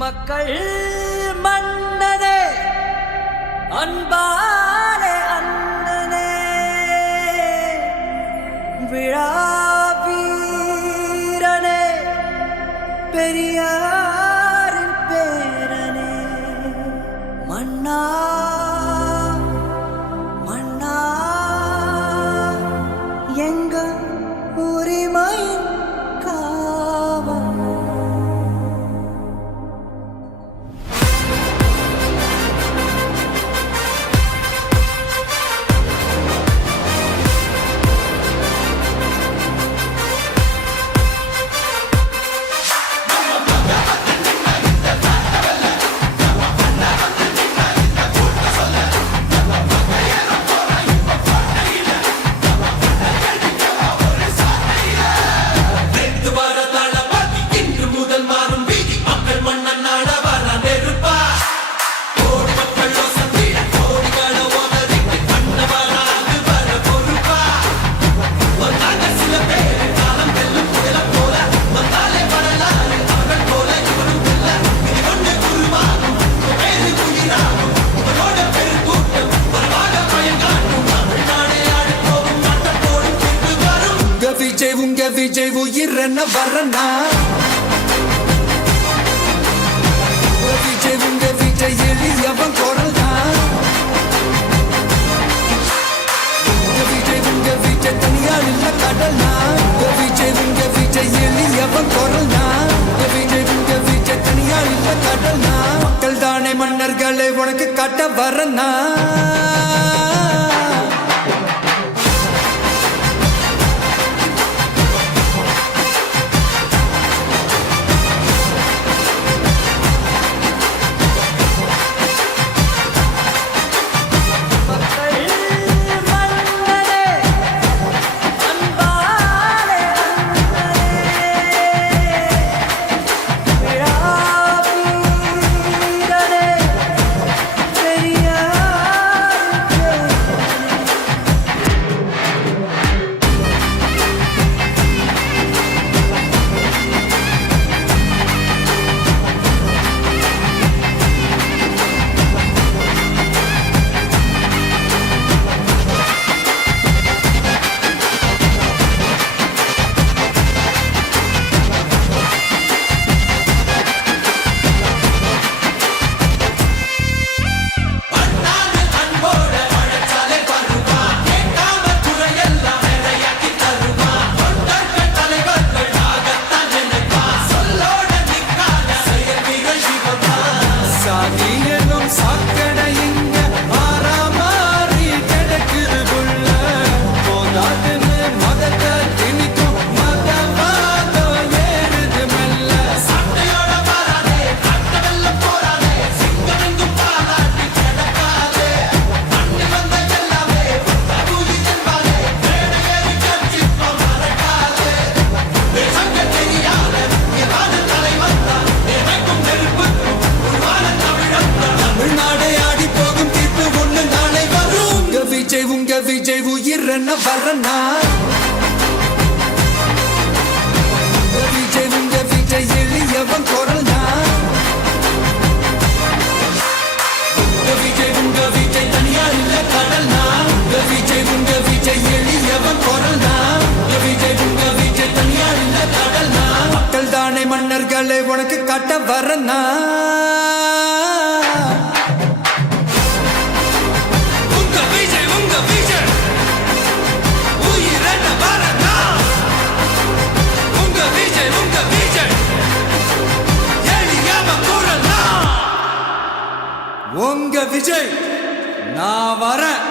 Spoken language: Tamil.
மக்கள் மன்னனே அன்பாலே அண்ணனே விழா வீரனே பெரியாரின் பேரனே மன்னா மன்னா எங்க உரிமை காவல் உங்க விஜய் உயிரன வரனா விஜய் உங்க விஜய் எளியவன் குரல் தான் உங்க விஜய் தனியார் இல்ல கடல்னா விஜய் உங்க விஜய் எளியவன் குரல் தான் உங்க விஜய் தனியார் இல்ல கடல்னா மக்கள் தானே மன்னர்களை உனக்கு காட்ட வரனா விஜய் உயிரன வரனா விஜய் உங்க விஜய் எளியவன் குரல் தான் விஜய் உங்க விஜய் தனியார் இல்ல கடல்னா விஜய் உங்க விஜய் எளியவன் குரல் தான் விஜய் உங்க விஜய் தனியார் இல்ல கடல்னா மக்கள் தானே மன்னர்களை உனக்கு காட்ட வரனா உங்க விஜய் நான் வரேன்.